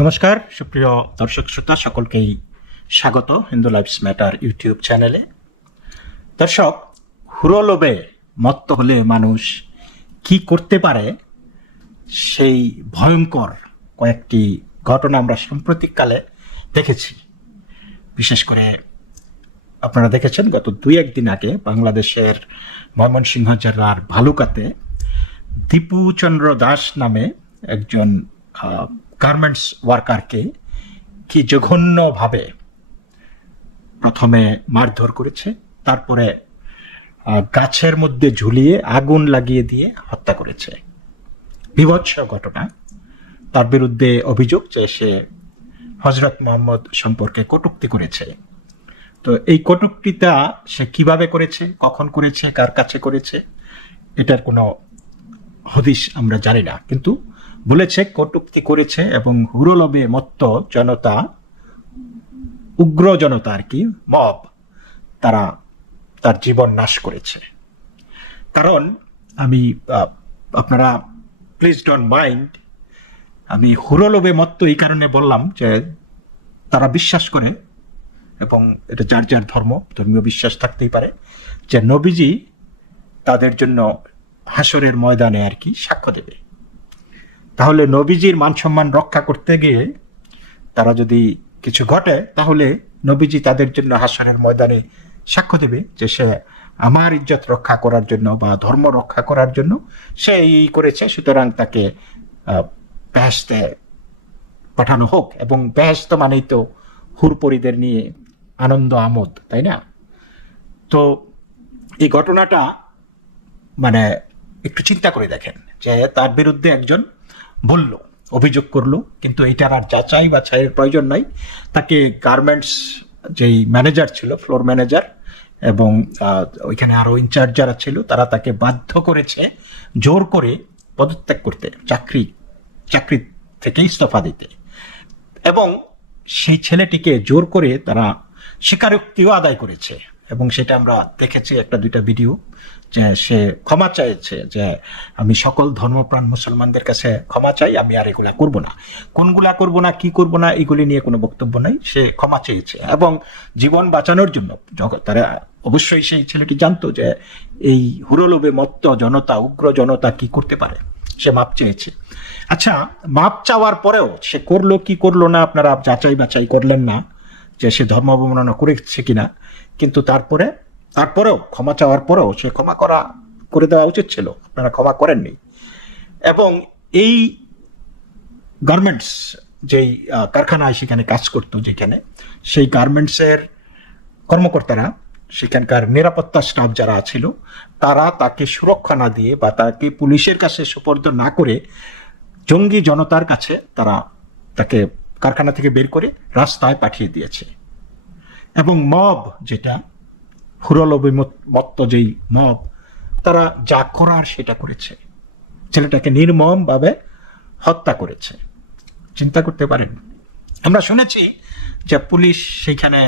নমস্কার সুপ্রিয় দর্শক শ্রোতা সকলকেই স্বাগত হিন্দু লাইফস ম্যাটার ইউটিউব চ্যানেলে। দর্শক, হুরলোভে মত্ত হলে মানুষ কি করতে পারে সেই ভয়ঙ্কর কয়েকটি ঘটনা আমরা সাম্প্রতিককালে দেখেছি। বিশেষ করে আপনারা দেখেছেন গত 2-1 দিন আগে বাংলাদেশের ময়মনসিংহ জেলার ভালুকাতে দীপুচন্দ্র দাস নামে একজন গার্মেন্টস ওয়ার্কারকে কি জঘন্যভাবে প্রথমে মারধর করেছে, তারপরে গাছের মধ্যে ঝুলিয়ে আগুন লাগিয়ে দিয়ে হত্যা করেছে। বীভৎস ঘটনা। তার বিরুদ্ধে অভিযোগ যে সে হজরত মোহাম্মদ সম্পর্কে কটূক্তি করেছে। তো এই কটূক্তিটা সে কিভাবে করেছে, কখন করেছে, কার কাছে করেছে, এটার কোনো হদিশ আমরা জানি না, কিন্তু বলেছে কটূক্তি করেছে এবং হুরলোভে মত্ত জনতা, উগ্র জনতা আর কি, মব, তারা তার জীবন নাশ করেছে। কারণ আমি আপনারা প্লিজ ডোন্ট মাইন্ড, আমি হুরলোভে মত্ত এই কারণে বললাম যে তারা বিশ্বাস করে, এবং এটা যার যার ধর্মীয় বিশ্বাস থাকতেই পারে, যে নবীজি তাদের জন্য হাসরের ময়দানে আর কি সাক্ষ্য দেবে। তাহলে নবীজির মান সম্মান রক্ষা করতে গিয়ে তারা যদি কিছু ঘটে, তাহলে নবীজি তাদের জন্য হাসরের ময়দানে সাক্ষ্য দেবে যে সে আমার ইজ্জত রক্ষা করার জন্য বা ধর্ম রক্ষা করার জন্য সে এই করেছে, সুতরাং তাকে বেহেশতে পাঠানো হোক। এবং বেহেশত মানেই তো হুরপরিদের নিয়ে আনন্দ আমোদ, তাই না? তো এই ঘটনাটা মানে একটু চিন্তা করে দেখেন যে তার বিরুদ্ধে একজন বলল, অভিযোগ করলো, কিন্তু এটার আর যাচাই বাছাইয়ের প্রয়োজন নাই। তাকে গার্মেন্টস যেই ম্যানেজার ছিল, ফ্লোর ম্যানেজার, এবং ওইখানে আরো ইনচার্জ যারা ছিল, তারা তাকে বাধ্য করেছে জোর করে পদত্যাগ করতে, চাকরি থেকে ইস্তফা দিতে। এবং সেই ছেলেটিকে জোর করে তারা স্বীকারোক্তিও আদায় করেছে, এবং সেটা আমরা দেখেছি 1-2টা ভিডিও, যে সে ক্ষমা চাইছে যে আমি সকল ধর্মপ্রাণ মুসলমানদের কাছে ক্ষমা চাই, আমি আর এগুলা করব না। কোনগুলা করব না, কি করব না, এগুলি নিয়ে কোনো বক্তব্য নাই। সে ক্ষমা চেয়েছে এবং জীবন বাঁচানোর জন্য, তারা অবশ্যই সেই ছেলেটি জানতো যে এই হুরলোভে মত্ত জনতা, উগ্র জনতা কি করতে পারে, সে মাপ চেয়েছে। আচ্ছা, মাপ চাওয়ার পরেও সে করলো কি করলো না আপনারা যাচাই বাছাই করলেন না যে সে ধর্ম অবমাননা করেছে কিনা, কিন্তু তারপরেও ক্ষমা চাওয়ার পরেও সে ক্ষমা করে দেওয়া উচিত ছিল, আপনারা ক্ষমা করেননি। এবং এই গার্মেন্টস যেই কারখানায় সেখানে কাজ করতো, যেখানে সেই গার্মেন্টসের কর্মকর্তারা, সেখানকার নিরাপত্তা স্টাফ যারা ছিল, তারা তাকে সুরক্ষা না দিয়ে বা তাকে পুলিশের কাছে সুপর্দ না করে জঙ্গি জনতার কাছে তারা তাকে কারখানা থেকে বের করে রাস্তায় পাঠিয়ে দিয়েছে। এবং মব, যেটা হুরলোভে মত্ত যেই মব, তারা যা করার সেটা করেছে, ছেলেটাকে নির্মমভাবে হত্যা করেছে। চিন্তা করতে পারেন। আমরা শুনেছি যে পুলিশ সেইখানে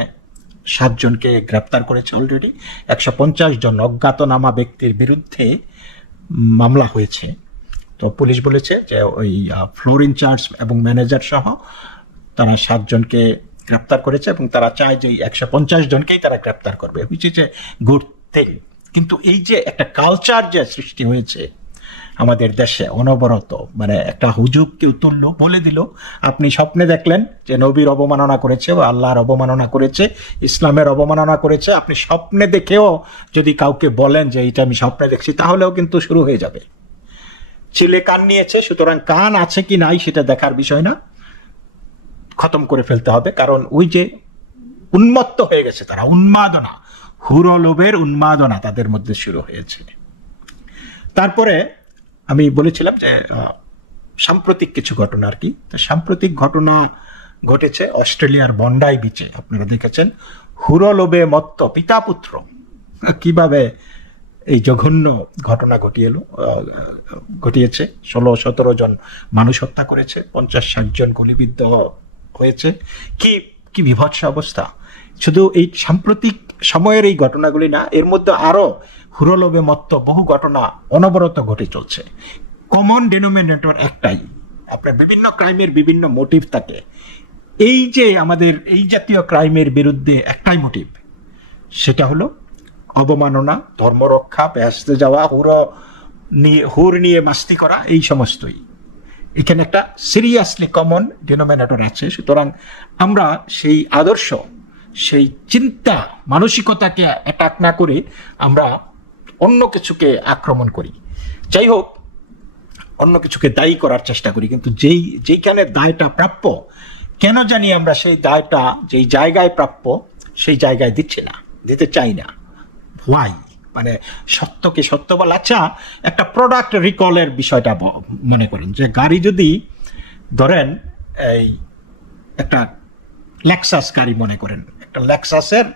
7 জনকে গ্রেপ্তার করেছে অলরেডি। 150 জন অজ্ঞাতনামা ব্যক্তির বিরুদ্ধে মামলা হয়েছে। তো পুলিশ বলেছে যে ওই ফ্লোর ইনচার্জ এবং ম্যানেজার সহ তারা 7 জনকে গ্রেপ্তার করেছে, এবং তারা চায় যে 150 জনকেই তারা গ্রেপ্তার করবে, which is a good thing. কিন্তু এই যে একটা কালচার যে সৃষ্টি হয়েছে আমাদের দেশে অনবরত, মানে একটা হুজুগ কেউ তুলল, বলে দিল আপনি স্বপ্নে দেখলেন যে নবীর অবমাননা করেছে বা আল্লাহর অবমাননা করেছে, ইসলামের অবমাননা করেছে, আপনি স্বপ্নে দেখেও যদি কাউকে বলেন যে এটা আমি স্বপ্নে দেখছি, তাহলেও কিন্তু শুরু হয়ে যাবে। ছেলে কান নিয়েছে, সুতরাং কান আছে কি নাই সেটা দেখার বিষয় না, খতম করে ফেলতে হবে। কারণ ওই যে উন্মত্ত হয়ে গেছে তারা, উন্মাদনা, হুরলোভের উন্মাদনা তাদের মধ্যে শুরু হয়েছে। তারপরে আমি বলেছিলাম যে সাম্প্রতিক কিছু ঘটনা আর কি। সাম্প্রতিক ঘটনা ঘটেছে অস্ট্রেলিয়ার বন্ডাই বিচে। আপনারা দেখেছেন হুরলোভে মত্ত পিতা পুত্র কিভাবে এই জঘন্য ঘটনা ঘটিয়েছে। 16-17 জন মানুষ হত্যা করেছে, 50-60 জন গুলিবিদ্ধ হয়েছে। কি বিভৎস অবস্থা! শুধু এই সাম্প্রতিক সময়ের এই ঘটনাগুলি না, এর মধ্যে আরো হুরলোভে মত্ত বহু ঘটনা অনবরত ঘটে চলছে। কমন ডিনোমিনেটর একটাই, আপনার বিভিন্ন ক্রাইমের বিভিন্ন মোটিভ থাকে। এই যে আমাদের এই জাতীয় ক্রাইমের বিরুদ্ধে একটাই মোটিভ, সেটা হলো অবমাননা, ধর্মরক্ষা, বেহেশতে যাওয়া, হুর নিয়ে মাস্তি করা, এই সমস্তই। এখানে একটা সিরিয়াসলি কমন ডিনোমিনেটর আছে। সুতরাং আমরা সেই আদর্শ, সেই চিন্তা মানসিকতাকে অ্যাটাক না করে আমরা অন্য কিছুকে আক্রমণ করি। যাই হোক, অন্য কিছুকে দায়ী করার চেষ্টা করি, কিন্তু যেইখানে দায়টা প্রাপ্য, কেন জানি আমরা সেই দায়টা যেই জায়গায় প্রাপ্য সেই জায়গায় দিচ্ছি না, দিতে চাই না। হোয়াই? মানে সত্যকে সত্য বলা। আচ্ছা, একটা প্রোডাক্ট রিকলের বিষয়টা মনে করেন, যে গাড়ি যদি ধরেন এই একটা লেক্সাস গাড়ি মনে করেন, একটা লেক্সাসের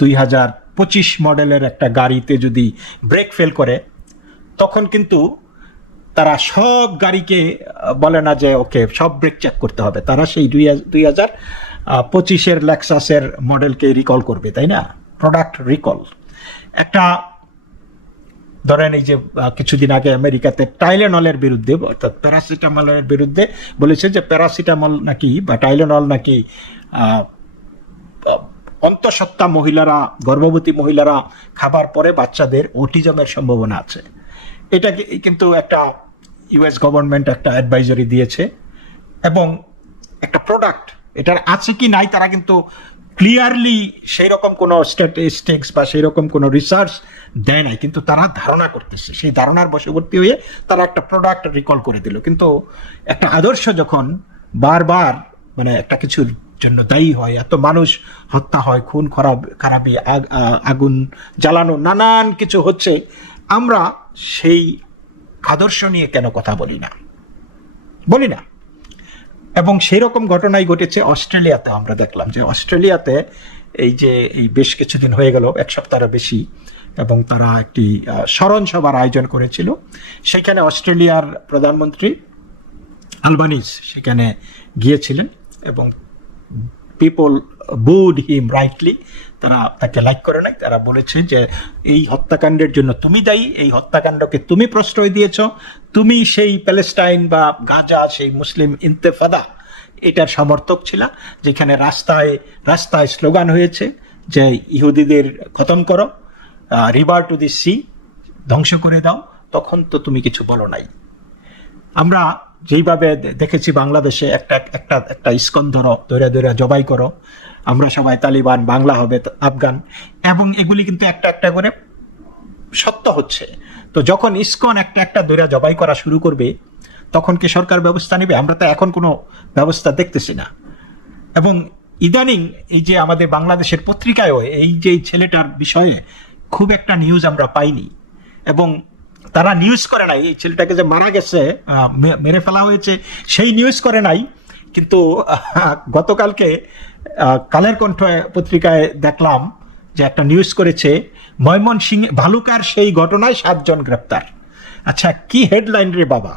2025 মডেলের একটা গাড়িতে যদি ব্রেক ফেল করে, তখন কিন্তু তারা সব গাড়িকে বলে না যে ওকে সব ব্রেক চেক করতে হবে, তারা সেই 2025-এর লেক্সাসের মডেলকে রিকল করবে, তাই না? Product recall. একটা ধরেন এই যে কিছুদিন আগে আমেরিকাতে টাইলেনলের বিরুদ্ধে, অর্থাৎ প্যারাসিটামলের বিরুদ্ধে বলেছে যে প্যারাসিটামল নাকি বা টাইলেনল নাকি অন্তঃসত্ত্বা মহিলারা, গর্ভবতী মহিলারা খাবার পরে বাচ্চাদের অটিজমের সম্ভাবনা আছে। এটা কিন্তু একটা ইউএস গভর্নমেন্ট একটা অ্যাডভাইজারি দিয়েছে, এবং একটা প্রোডাক্ট এটার আছে কি নাই তারা কিন্তু ক্লিয়ারলি সেই রকম কোনো স্ট্যাটিস্টিক্স বা সেই রকম কোনো রিসার্চ দেয় নাই, কিন্তু তারা ধারণা করতেছে। সেই ধারণার বশবর্তী হয়ে তারা একটা প্রোডাক্ট রিকল করে দিল। কিন্তু একটা আদর্শ যখন বারবার মানে একটা কিছুর জন্য দায়ী হয়, এত মানুষ হত্যা হয়, খুন খারাপি, আগুন জ্বালানো, নানান কিছু হচ্ছে, আমরা সেই আদর্শ নিয়ে কেন কথা বলি না? এবং সেই রকম ঘটনাই ঘটেছে অস্ট্রেলিয়াতে। আমরা দেখলাম যে অস্ট্রেলিয়াতে এই বেশ কিছুদিন হয়ে গেল, এক সপ্তাহের বেশি, এবং তারা একটি স্মরণ সভার আয়োজন করেছিল। সেখানে অস্ট্রেলিয়ার প্রধানমন্ত্রী আলবানিজ সেখানে গিয়েছিলেন, এবং পিপল বুড হিম রাইটলি। তারা তাকে লাইক করে নাই, তারা বলেছে যে এই হত্যাকাণ্ডের জন্য তুমি দায়ী, এই হত্যাকাণ্ডকে তুমি প্রশ্রয় দিয়েছ, তুমি সেই প্যালেস্টাইন বা গাজা, সেই মুসলিম ইন্তেফাদা, এটার সমর্থক ছিল, যেখানে রাস্তায় রাস্তায় স্লোগান হয়েছে যে ইহুদিদের খতম করো, রিভার টু দি সি, ধ্বংস করে দাও, তখন তো তুমি কিছু বলো নাই। আমরা যেইভাবে দেখেছি বাংলাদেশে একটা ইস্কন ধরে জবাই করো, আমরা সবাই তালিবান, বাংলা হবে আফগান, এবং এগুলি কিন্তু একটা করে সত্য হচ্ছে। তো যখন ইস্কন একটা ধরে জবাই করা শুরু করবে, তখন কি সরকার ব্যবস্থা নেবে? আমরা তো এখন কোনো ব্যবস্থা দেখতেছি না। এবং ইদানিং এই যে আমাদের বাংলাদেশের পত্রিকায়ও এই যে ছেলেটার বিষয়ে খুব একটা নিউজ আমরা পাইনি, এবং তারা নিউজ করে নাই এই ছেলেটাকে যে মারা গেছে, মেরে ফেলা হয়েছে, সেই নিউজ করে নাই। কিন্তু গতকালকে কালের কণ্ঠ পত্রিকায় দেখলাম যে একটা নিউজ করেছে, ময়মনসিংহে ভালুকার সেই ঘটনায় 7 জন গ্রেপ্তার। আচ্ছা, কি হেডলাইন রে বাবা!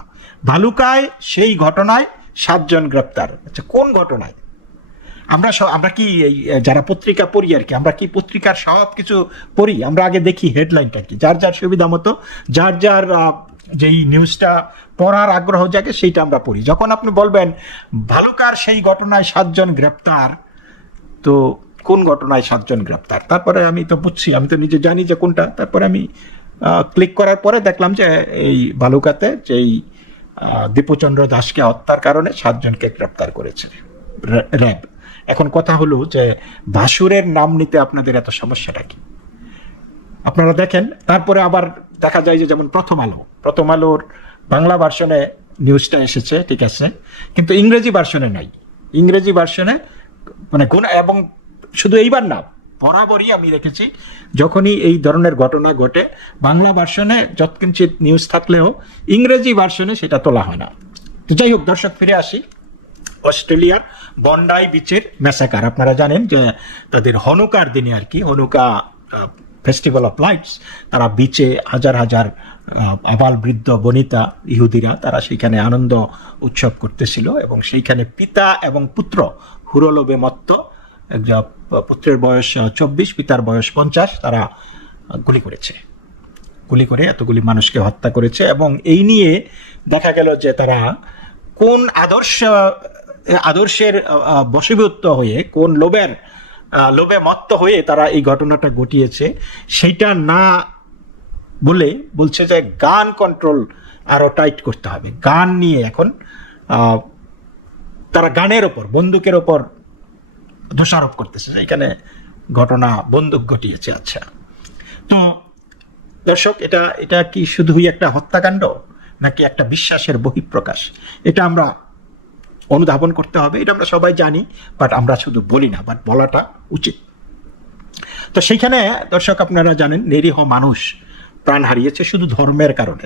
ভালুকায় সেই ঘটনায় 7 জন গ্রেপ্তার। আচ্ছা, কোন ঘটনায়? আমরা কি যারা পত্রিকা পড়ি আর কি, আমরা কি পত্রিকার সব কিছু পড়ি? আমরা আগে দেখি হেডলাইনটা কি, যার সুবিধা মতো, যার যেই নিউজটা পড়ার আগ্রহ জাগে সেইটা আমরা পড়ি। যখন আপনি বলবেন ভালুকার সেই ঘটনায় 7 জন গ্রেপ্তার, তো কোন ঘটনায় 7 জন গ্রেপ্তার? তারপরে আমি তো বুঝছি, আমি তো নিজে জানি যে কোনটা। তারপরে আমি ক্লিক করার পরে দেখলাম যে এই ভালুকাতে যেই দীপুচন্দ্র দাসকে হত্যার কারণে 7 জনকে গ্রেপ্তার করেছে র্যাব। এখন কথা হলো যে ভাসুরের নাম নিতে আপনাদের এত সমস্যাটা কি? আপনারা দেখেন, তারপরে আবার দেখা যায় যে যেমন প্রথম আলোর বাংলা ভার্সনে নিউজটা এসেছে, ঠিক আছে, কিন্তু ইংরেজি ভার্সনে নাই। ইংরেজি ভার্সনে মানে এবং শুধু এইবার না, বরাবরই আমি দেখেছি যখনই এই ধরনের ঘটনা ঘটে, বাংলা ভার্সনে যৎকিঞ্চিত নিউজ থাকলেও ইংরেজি ভার্সনে সেটা তোলা হয় না। তো যাই হোক, দর্শক, ফিরে আসি। অস্ট্রেলিয়ার বন্ডাই বিচের ম্যাসাকার, আপনারা জানেন যে তাদের হনুকার দিনে আর কি, হনুকা ফেস্টিভ্যাল অফ লাইটস, তারা বিচে হাজার হাজার আবাল বৃদ্ধ বনিতা ইহুদিরা তারা সেইখানে আনন্দ উৎসব করতেছিল, এবং সেইখানে পিতা এবং পুত্র হুরলোভে মত্ত, পুত্রের বয়স 24, পিতার বয়স 50, তারা গুলি করে এতগুলি মানুষকে হত্যা করেছে। এবং এই নিয়ে দেখা গেল যে তারা কোন আদর্শের বশীভূত হয়ে, কোন লোভে মত্ত হয়ে তারা এই ঘটনাটা ঘটিয়েছে সেটা না বলে বলছে যে গান কন্ট্রোল আরো টাইট করতে হবে। গান নিয়ে এখন তারা গানের ওপর, বন্দুকের ওপর দোষারোপ করতেছে, এখানে ঘটনা বন্দুক ঘটিয়েছে। আচ্ছা, তো দর্শক, এটা কি শুধুই একটা হত্যাকাণ্ড নাকি একটা বিশ্বাসের বহিঃপ্রকাশ? এটা আমরা অনুধাবন করতে হবে। এটা আমরা সবাই জানি, বাট আমরা শুধু বলি না, বাট বলাটা উচিত। তো সেইখানে দর্শক, আপনারা জানেন নিরীহ মানুষ প্রাণ হারিয়েছে শুধু ধর্মের কারণে।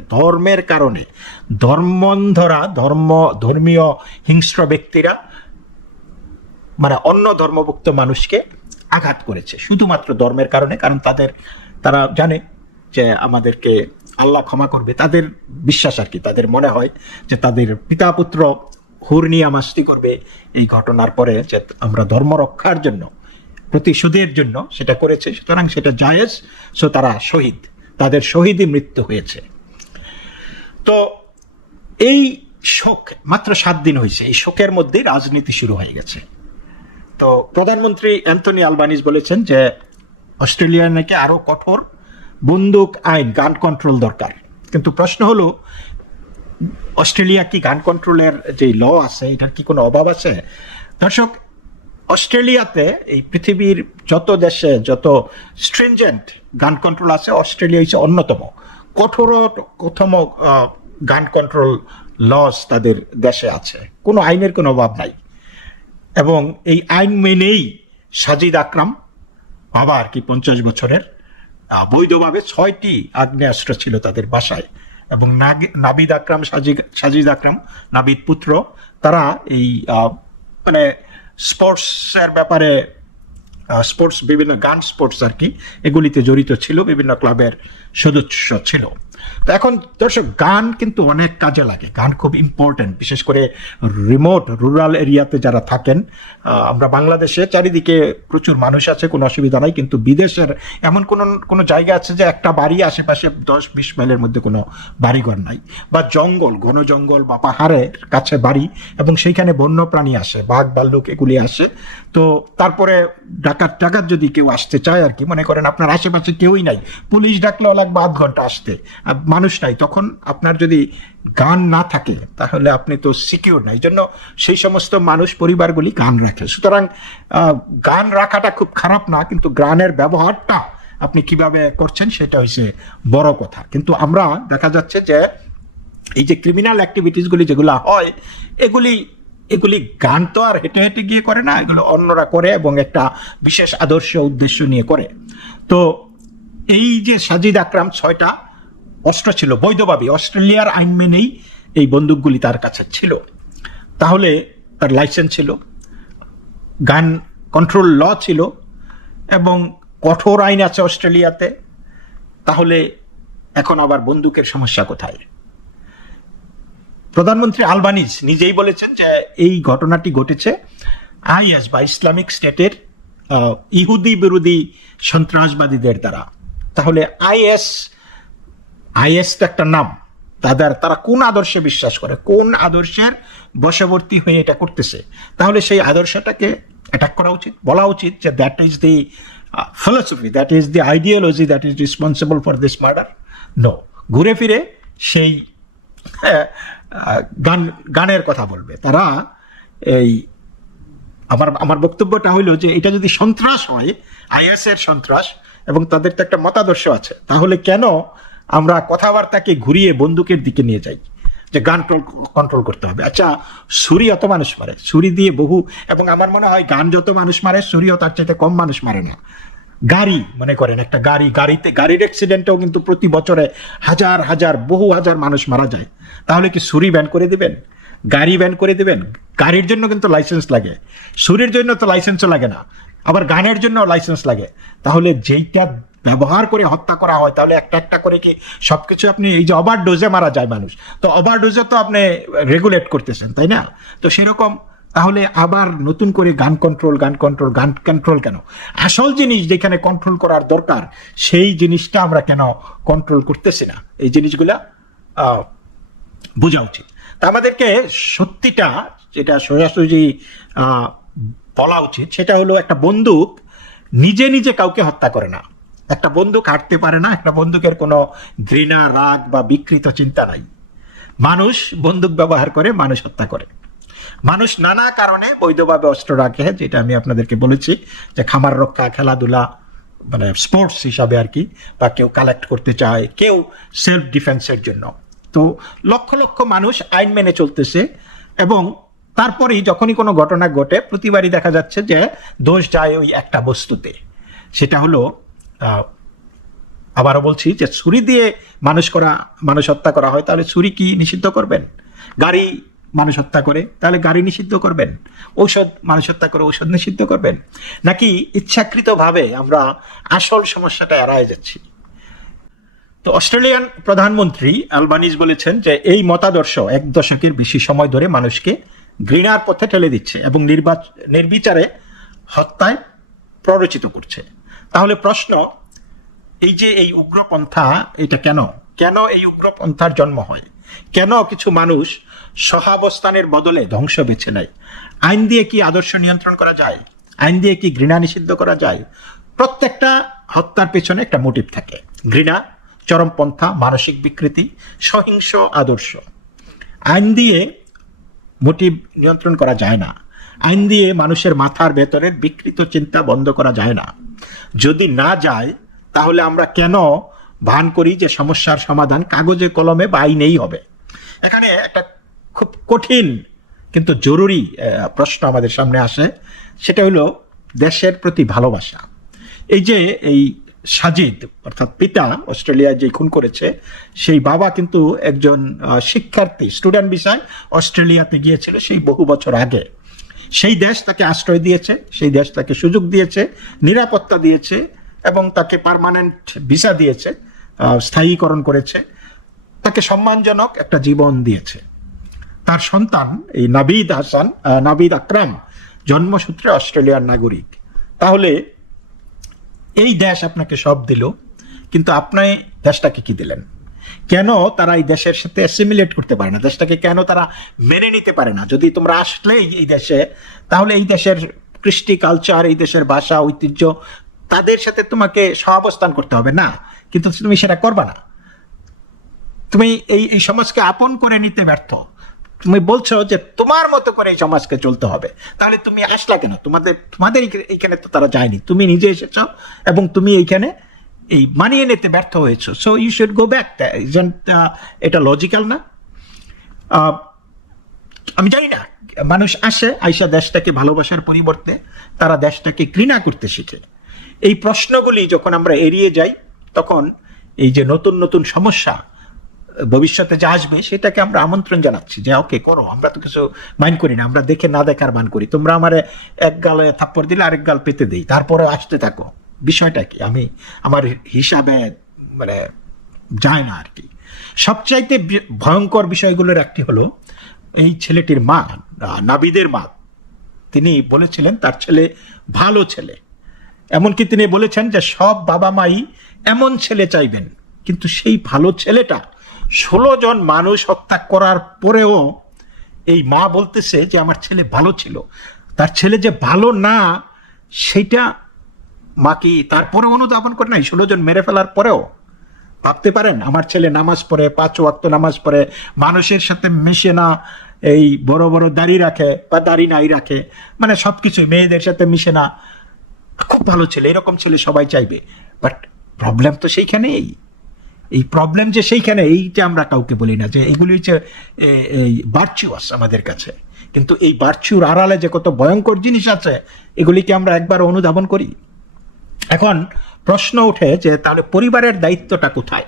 ধর্মীয় হিংস্র ব্যক্তিরা মানে অন্য ধর্মভুক্ত মানুষকে আঘাত করেছে শুধুমাত্র ধর্মের কারণে। কারণ তারা জানে যে আমাদেরকে আল্লাহ ক্ষমা করবে, তাদের বিশ্বাস আর কি। তাদের মনে হয় যে তাদের পিতা পুত্র হুর নিয়ে মাস্তি করবে এই ঘটনার পরে, যে আমরা ধর্ম রক্ষার জন্য, প্রতিশোধের জন্য সেটা করেছে, সুতরাং সেটা জায়েজ। সো তারা শহীদ, তাদের শহীদই মৃত্যু হয়েছে। তো এই শোক মাত্র 7 দিন হয়েছে, এই শোকের মধ্যে রাজনীতি শুরু হয়ে গেছে। তো প্রধানমন্ত্রী অ্যান্থনি আলবানিজ বলেছেন যে অস্ট্রেলিয়ার নাকি আরো কঠোর বন্দুক আইন, গান কন্ট্রোল দরকার। কিন্তু প্রশ্ন হলো, অস্ট্রেলিয়া কি গান কন্ট্রোলের যে ল আছে এটার কি কোনো অভাব আছে? দর্শক, অস্ট্রেলিয়াতে এই পৃথিবীর যত দেশে যত স্ট্রিনজেন্ট গান কন্ট্রোল আছে, অস্ট্রেলিয়া হচ্ছে অন্যতম কঠোরতম গান কন্ট্রোল লস তাদের দেশে আছে। কোনো আইনের কোনো অভাব নাই। এবং এই আইন মেনেই সাজিদ আকরাম বাবা আর কি 50 বছরের বৈধভাবে 6টি আগ্নেয়াস্ত্র ছিল তাদের বাসায়। এবং নাবিদ আকরাম, সাজিদ আকরাম, নাবিদ পুত্র, তারা এই মানে স্পোর্টসের ব্যাপারে, স্পোর্টস, বিভিন্ন গান স্পোর্টস আর কি, এগুলিতে জড়িত ছিল, বিভিন্ন ক্লাবের সদস্য ছিল। তো এখন দর্শক, গান কিন্তু অনেক কাজে লাগে, গান খুব ইম্পর্টেন্ট, বিশেষ করে রিমোট রুরাল এরিয়াতে যারা থাকেন। আমরা বাংলাদেশে চারিদিকে প্রচুর মানুষ আছে, কোনো অসুবিধা নাই, কিন্তু বিদেশের এমন কোনো জায়গা আছে যে একটা বাড়ি আশেপাশে 10-20 মাইলের মধ্যে কোনো বাড়িঘর নাই, বা জঙ্গল, ঘন জঙ্গল বা পাহাড়ের কাছে বাড়ি, এবং সেইখানে বন্য প্রাণী আসে, বাঘ ভাল্লুক এগুলি আসে। তো তারপরে ডাকাত যদি কেউ আসতে চায় আর কি, মনে করেন আপনার আশেপাশে কেউই নাই, পুলিশ ডাকলেও লাগবে আধ ঘন্টা আসতে, মানুষ নাই, তখন আপনার যদি গান না থাকে তাহলে আপনি তো সিকিউর নাই। জন্য সেই সমস্ত মানুষ, পরিবারগুলি গান রাখে। সুতরাং গান রাখাটা খুব খারাপ না, কিন্তু গানের ব্যবহারটা আপনি কিভাবে করছেন সেটা হচ্ছে বড় কথা। কিন্তু আমরা দেখা যাচ্ছে যে এই যে ক্রিমিনাল অ্যাক্টিভিটিসগুলি যেগুলো হয়, এগুলি গান তো আর হেঁটে হেঁটে গিয়ে করে না, এগুলো অন্যরা করে এবং একটা বিশেষ আদর্শ উদ্দেশ্য নিয়ে করে। তো এই যে সাজিদ আকরাম 6টা অস্ত্র ছিল বৈধভাবে, অস্ট্রেলিয়ার আইন মেনেই এই বন্দুকগুলি তার কাছে ছিল, তাহলে তার লাইসেন্স ছিল, গান কন্ট্রোল ল ছিল, এবং কঠোর আইন আছে অস্ট্রেলিয়াতে, তাহলে এখন আবার বন্দুকের সমস্যা কোথায়? প্রধানমন্ত্রী আলবানিজ নিজেই বলেছেন যে এই ঘটনাটি ঘটেছে আইএস বা ইসলামিক স্টেটের ইহুদি বিরোধী সন্ত্রাসবাদীদের দ্বারা। তাহলে আইএস একটা নাম, তারা কোন আদর্শে বিশ্বাস করে, কোন আদর্শের বশবর্তী হয়ে এটা করতেছে, তাহলে সেই আদর্শটাকে অ্যাটাক করা উচিত, বলা উচিত যে that is the philosophy, that is the ideology that is responsible for this murder. No, ঘুরে ফিরে সেই গানের কথা বলবে তারা। এই আমার বক্তব্যটা হইল যে এটা যদি সন্ত্রাস হয়, আইএস এর সন্ত্রাস, এবং তাদের তো একটা মতাদর্শ আছে, তাহলে কেন আমরা কথাবার্তাকে ঘুরিয়ে বন্দুকের দিকে নিয়ে যাই যে গান কন্ট্রোল করতে হবে? আচ্ছা, ছুরি অত মানুষ মারে, ছুরি দিয়ে বহু, এবং আমার মনে হয় গান যত মানুষ মারে, ছুরিও তার চাইতে কম মানুষ মারে না। গাড়ি, মনে করেন একটা গাড়ির অ্যাক্সিডেন্টেও কিন্তু প্রতি বছরে বহু হাজার মানুষ মারা যায়। তাহলে কি ছুরি ব্যান করে দিবেন, গাড়ি ব্যান করে দিবেন? গাড়ির জন্য কিন্তু লাইসেন্স লাগে, ছুরির জন্য তো লাইসেন্সও লাগে না, আবার গানের জন্য লাইসেন্স লাগে। তাহলে যেইটা ব্যবহার করে হত্যা করা হয়, তাহলে একটা করে কি সবকিছু আপনি, এই যে ওভারডোজে মারা যায় মানুষ, তো ওভারডোজে তো আপনি রেগুলেট করতেছেন, তাই না? তো সেরকম তাহলে আবার নতুন করে গান কন্ট্রোল কেন? আসল জিনিস যেখানে কন্ট্রোল করার দরকার, সেই জিনিসটা আমরা কেন কন্ট্রোল করতেছি না? এই জিনিসগুলা বোঝা উচিত। তা আমাদেরকে সত্যিটা যেটা সোজাসুজি বলা উচিত সেটা হলো, একটা বন্দুক নিজে নিজে কাউকে হত্যা করে না। একটা বন্দুক হাঁটতে পারে না, একটা বন্দুকের কোনো ঘৃণা, রাগ বা বিকৃত চিন্তা নাই। মানুষ বন্দুক ব্যবহার করে মানুষ হত্যা করে। মানুষ নানা কারণে বৈধভাবে অস্ত্র রাখে, যেটা আমি আপনাদেরকে বলেছি, যে খামার রক্ষা, খেলাধুলা, মানে স্পোর্টস হিসাবে আর কি, বা কেউ কালেক্ট করতে চায়, কেউ সেলফ ডিফেন্সের জন্য। তো লক্ষ লক্ষ মানুষ আইন মেনে চলতেছে, এবং তারপরেই যখনই কোনো ঘটনা ঘটে প্রতিবারই দেখা যাচ্ছে যে দোষ যায় ওই একটা বস্তুতে। সেটা হলো, আবারও বলছি, যে ছুরি দিয়ে মানুষ হত্যা করা হয়, তাহলে ছুরি কি নিষিদ্ধ করবেন? গাড়ি মানুষ হত্যা করে, তাহলে গাড়ি নিষিদ্ধ করবেন? ঔষধ মানুষ হত্যা করে, ঔষধ নিষিদ্ধ করবেন? নাকি ইচ্ছাকৃতভাবে আমরা আসল সমস্যাটা এড়ায় যাচ্ছি? তো অস্ট্রেলিয়ান প্রধানমন্ত্রী আলবানিজ বলেছেন যে এই মতাদর্শ 1 দশকের বেশি সময় ধরে মানুষকে ঘৃণার পথে ঠেলে দিচ্ছে এবং নির্বিচারে হত্যায় প্ররোচিত করছে। তাহলে প্রশ্ন, এই যে এই উগ্রপন্থা, এটা কেন এই উগ্রপন্থার জন্ম হয়? কেন কিছু মানুষ সহাবস্থানের বদলে ধ্বংস বেছে নেয়? আইন দিয়ে কি আদর্শ নিয়ন্ত্রণ করা যায়? আইন দিয়ে কি ঘৃণা নিষিদ্ধ করা যায়? প্রত্যেকটা হত্যার পেছনে একটা মোটিভ থাকে: ঘৃণা, চরমপন্থা, মানসিক বিকৃতি, সহিংস আদর্শ। আইন দিয়ে মোটিভ নিয়ন্ত্রণ করা যায় না। আইন দিয়ে মানুষের মাথার ভেতরের বিকৃত চিন্তা বন্ধ করা যায় না। যদি না যায়, তাহলে আমরা কেন ভান করি যে সমস্যার সমাধান কাগজে কলমে বা আইনেই হবে? এখানে একটা খুব কঠিন কিন্তু জরুরি প্রশ্ন আমাদের সামনে আসে। সেটা হলো দেশের প্রতি ভালোবাসা। এই যে এই সাজিদ, অর্থাৎ পিতা, অস্ট্রেলিয়ায় যে খুন করেছে, সেই বাবা কিন্তু একজন শিক্ষার্থী, স্টুডেন্ট ভিসায় অস্ট্রেলিয়াতে গিয়েছিল সেই বহু বছর আগে। সেই দেশ তাকে আশ্রয় দিয়েছে, সেই দেশ তাকে সুযোগ দিয়েছে, নিরাপত্তা দিয়েছে, এবং তাকে পার্মানেন্ট ভিসা দিয়েছে, স্থায়ীকরণ করেছে, তাকে সম্মানজনক একটা জীবন দিয়েছে। তার সন্তান এই নাবিদ আকরাম জন্মসূত্রে অস্ট্রেলিয়ার নাগরিক। তাহলে এই দেশ আপনাকে সব দিল, কিন্তু আপনি দেশটাকে কি দিলেন? কেন তারা এই দেশের সাথে অ্যাসিমিলেট করতে পারে না? দেশটাকে কেন তারা মেনে নিতে পারে না? যদি তোমরা আসলেই এই দেশে, তাহলে এই দেশের কৃষ্টি, কালচার, এই দেশের ভাষা, ঐতিহ্য, তাদের সাথে তোমাকে সহাবস্থান করতে হবে না, কিন্তু তুমি সেটা করবা না। তুমি এই সমাজকে আপন করে নিতে ব্যর্থ। তুমি বলছো যে তোমার মতো করে এই সমাজকে চলতে হবে, তাহলে তুমি আসলা কেন? তোমাদের এইখানে তো তারা যায়নি, তুমি নিজে এসেছ এবং তুমি এইখানে এই মানিয়ে নিতে ব্যর্থ হয়েছো। So you should go back. এটা লজিক্যাল না? আমি জানি না, মানুষ আইসা দেশটাকে ভালোবাসার পরিবর্তে তারা দেশটাকে ঘৃণা করতে শিখে। এই প্রশ্নগুলি যখন আমরা এড়িয়ে যাই, তখন এই যে নতুন নতুন সমস্যা ভবিষ্যতে যা আসবে, সেটাকে আমরা আমন্ত্রণ জানাচ্ছি যে ওকে করো, আমরা তো কিছু মাইন্ড করি না, আমরা দেখে না দেখার মান করি। তোমরা আমারে এক গালে থাপ্পড় দিলে আরেক গাল পেতে দিই, তারপরে আসতে থাকো। বিষয়টা কি? আমার হিসাবে মানে যায় না আর কি। সবচাইতে ভয়ঙ্কর বিষয়গুলোর একটি হলো, এই ছেলেটির মা, নাবিদের মা, তিনি বলেছিলেন তার ছেলে ভালো ছেলে। এমনকি তিনি বলেছেন যে সব বাবা মাই এমন ছেলে চাইবেন, কিন্তু সেই ভালো ছেলেটা 16 জন মানুষ হত্যা করার পরেও এই মা বলতেছে যে আমার ছেলে ভালো ছিল। তার ছেলে যে ভালো না, সেটা মা কি তারপরে অনুধাবন করে নাই? 16 জন মেরে ফেলার পরেও ভাবতে পারেন আমার ছেলে নামাজ পড়ে, 5 ওয়াক্ত নামাজ পড়ে, মানুষের সাথে মিশে না, এই বড় বড় দাড়ি রাখে বা দাড়ি নাই রাখে, মানে সবকিছু, মেয়েদের সাথে মিশে না, খুব ভালো ছেলে, এরকম ছেলে সবাই চাইবে। বাট প্রবলেম তো সেইখানেই। এই প্রবলেম যে সেইখানে, এইটা আমরা কাউকে বলি না যে এগুলি হচ্ছে এই ভার্চুয়াস আমাদের কাছে, কিন্তু এই ভার্চুর আড়ালে যে কত ভয়ঙ্কর জিনিস আছে, এগুলিকে আমরা একবার অনুধাবন করি। এখন প্রশ্ন ওঠে যে তাহলে পরিবারের দায়িত্বটা কোথায়?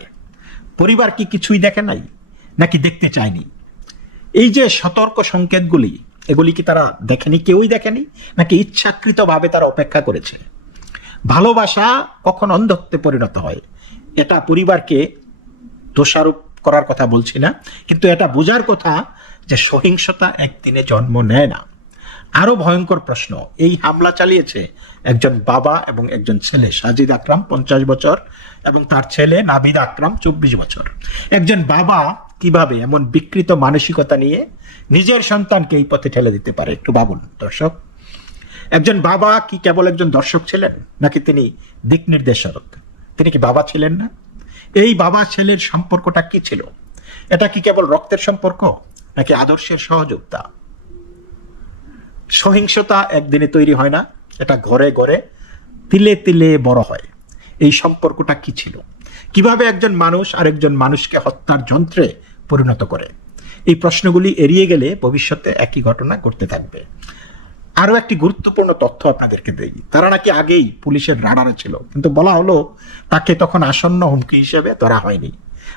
পরিবার কি কিছুই দেখে নাই, নাকি দেখতে চায়নি? এই যে সতর্ক সংকেতগুলি, এগুলি কি তারা দেখেনি, কেউই দেখেনি, নাকি ইচ্ছাকৃতভাবে তারা অপেক্ষা করেছে? ভালোবাসা কখন অন্ধত্বে পরিণত হয়, এটা পরিবারকে দোষারোপ করার কথা বলছি না, কিন্তু এটা বোঝার কথা যে সহিংসতা একদিনে জন্ম নেয় না। আরো ভয়ঙ্কর প্রশ্ন, এই হামলা চালিয়েছে একজন বাবা এবং একজন ছেলে, সাজিদ আকরাম 50 বছর এবং তার ছেলে নাবিদ আকরাম 24 বছর। একজন বাবা কিভাবে এমন বিকৃত মানসিকতা নিয়ে নিজের সন্তানকে এই পথে ঠেলে দিতে পারে? একটু ভাবুন দর্শক। একজন বাবা কি কেবল একজন দর্শক ছিলেন, নাকি তিনি দিক নির্দেশক? তিনি কি বাবা ছিলেন না? এই বাবা ছেলের সম্পর্কটা কি ছিল? এটা কি কেবল রক্তের সম্পর্ক, নাকি আদর্শের সহযোগিতা? সহিংসতা একদিনে তৈরি হয় না, এটা ঘরে ঘরে তিলে তিলে বড় হয়। এই সম্পর্কটা কি ছিল? কিভাবে একজন মানুষ আরেকজন মানুষকে হত্যার যন্ত্রে পরিণত করে? এই প্রশ্নগুলি এড়িয়ে গেলে ভবিষ্যতে একই ঘটনা ঘটতে থাকবে। আরও একটি গুরুত্বপূর্ণ তথ্য আপনাদেরকে দেই। তারা নাকি আগেই পুলিশের রাডারে ছিল, কিন্তু বলা হলো তাকে তখন আসন্ন হুমকি হিসেবে ধরা হয়নি।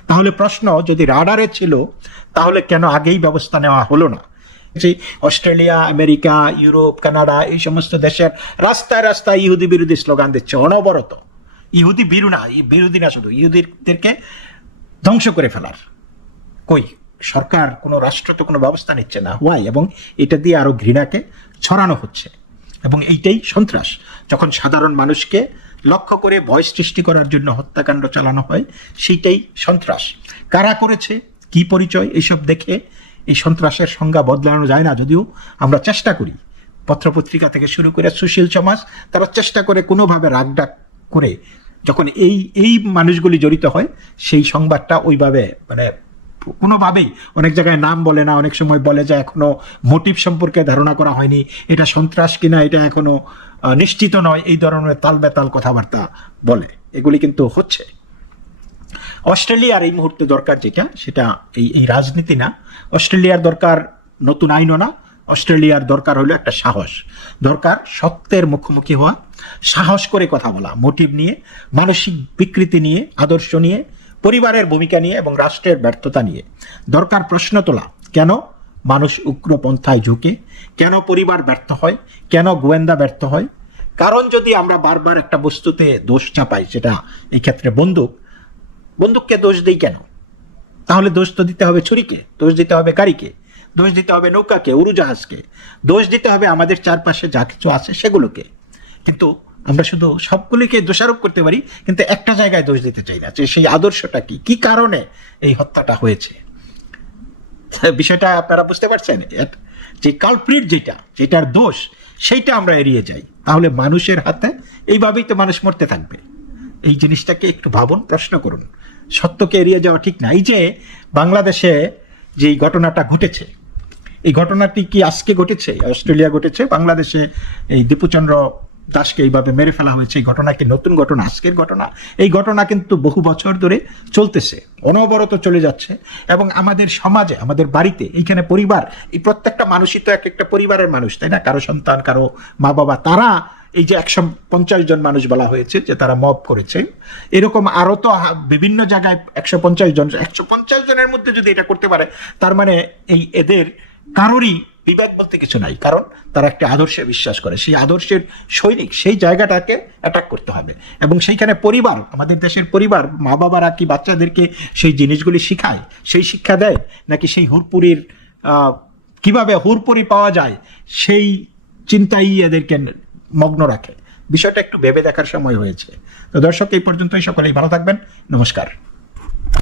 তাহলে প্রশ্ন, যদি রাডারে ছিল তাহলে কেন আগেই ব্যবস্থা নেওয়া হলো না? যে অস্ট্রেলিয়া, আমেরিকা, ইউরোপ, কানাডা এই সমস্ত দেশের রাস্তায় রাস্তায় ইহুদি বিরোধী স্লোগান দিচ্ছে অনবরত। ইহুদি বিরোধী না, শুধু ইহুদিদেরকে ধ্বংস করে ফেলার। কই সরকার, কোনো রাষ্ট্র তো কোনো ব্যবস্থা নিচ্ছে না। হোয়াই? এবং এটা দিয়ে আরো ঘৃণাকে ছড়ানো হচ্ছে, এবং এইটাই সন্ত্রাস। যখন সাধারণ মানুষকে লক্ষ্য করে ভয় সৃষ্টি করার জন্য হত্যাকাণ্ড চালানো হয়, সেইটাই সন্ত্রাস। কারা করেছে, কি পরিচয়, এইসব দেখে এই সন্ত্রাসের সংজ্ঞা বদলানো যায় না। যদিও আমরা চেষ্টা করি, পত্রপত্রিকা থেকে শুরু করে সুশীল সমাজ, তারা চেষ্টা করে কোনোভাবে রাগডাক করে যখন এই মানুষগুলি জড়িত হয়, সেই সংবাদটা ওইভাবে মানে কোনোভাবেই, অনেক জায়গায় নাম বলে না, অনেক সময় বলে যে এখনো মোটিভ সম্পর্কে ধারণা করা হয়নি, এটা সন্ত্রাস কিনা এটা এখনো নিশ্চিত নয়, এই ধরনের তাল বেতাল কথাবার্তা বলে। এগুলি কিন্তু হচ্ছে। অস্ট্রেলিয়ার এই মুহূর্তে দরকার যেটা, সেটা এই রাজনীতি না। অস্ট্রেলিয়ার দরকার নতুন আইনও না। অস্ট্রেলিয়ার দরকার হলো একটা সাহস। দরকার সত্যের মুখোমুখি হওয়া, সাহস করে কথা বলা, মোটিভ নিয়ে, মানসিক বিকৃতি নিয়ে, আদর্শ নিয়ে, পরিবারের ভূমিকা নিয়ে এবং রাষ্ট্রের ব্যর্থতা নিয়ে। দরকার প্রশ্ন তোলা, কেন মানুষ উগ্রপন্থায় ঝুঁকে, কেন পরিবার ব্যর্থ হয়, কেন গোয়েন্দা ব্যর্থ হয়। কারণ যদি আমরা বারবার একটা বস্তুতে দোষ চাপাই, সেটা এই ক্ষেত্রে বন্দুককে দোষ দিই কেন? তাহলে দোষ তো দিতে হবে ছুরিকে, দোষ দিতে হবে গাড়িকে, দোষ দিতে হবে নৌকাকে, উড়োজাহাজকে, দোষ দিতে হবে আমাদের চারপাশে যা কিছু আছে সেগুলোকে। কিন্তু আমরা শুধু সবগুলিকে দোষারোপ করতে পারি, কিন্তু একটা জায়গায় দোষ দিতে চাই না, যে সেই আদর্শটা কি কারণে এই হত্যাটা হয়েছে। বিষয়টা আপনারা বুঝতে পারছেন? যে কালপ্রিট যেটার দোষ, সেইটা আমরা এড়িয়ে যাই, তাহলে মানুষের হাতে এইভাবেই তো মানুষ মরতে থাকবে। এই জিনিসটাকে একটু ভাবুন, প্রশ্ন করুন। সত্যকে এড়িয়ে যাওয়া ঠিক না। এই যে বাংলাদেশে যে ঘটনাটা ঘটেছে, এই ঘটনাটি কি আজকে ঘটেছে? অস্ট্রেলিয়া ঘটেছে, বাংলাদেশে এই দীপুচন্দ্র দাসকে এইভাবে মেরে ফেলা হয়েছে। এই ঘটনা কি নতুন ঘটনা, আজকের ঘটনা? এই ঘটনা কিন্তু বহু বছর ধরে চলতেছে, অনবরত চলে যাচ্ছে। এবং আমাদের সমাজে, আমাদের বাড়িতে, এইখানে পরিবার, এই প্রত্যেকটা মানুষই তো এক একটা পরিবারের মানুষ, তাই না? কারো সন্তান, কারো মা বাবা, তারা এই যে 150 জন মানুষ বলা হয়েছে যে তারা মব করেছে, এরকম আরো তো বিভিন্ন জায়গায় 150 জন। 150 জনের মধ্যে যদি এটা করতে পারে, তার মানে এদের কারোরই বিবেক বলতে কিছু নাই, কারণ তারা একটা আদর্শে বিশ্বাস করে। সেই আদর্শের সৈনিক, সেই জায়গাটাকে অ্যাটাক করতে হবে। এবং সেইখানে পরিবার, আমাদের দেশের পরিবার, মা বাবারা কি বাচ্চাদেরকে সেই জিনিসগুলি শিখায়, সেই শিক্ষা দেয়, নাকি সেই হুরপুরির কিভাবে হুরপুরি পাওয়া যায় সেই চিন্তাই এদেরকে মগ্ন রাখে? বিষয়টা একটু ভেবে দেখার সময় হয়েছে। তো দর্শক, এই পর্যন্তই। সকলেই ভালো থাকবেন। নমস্কার।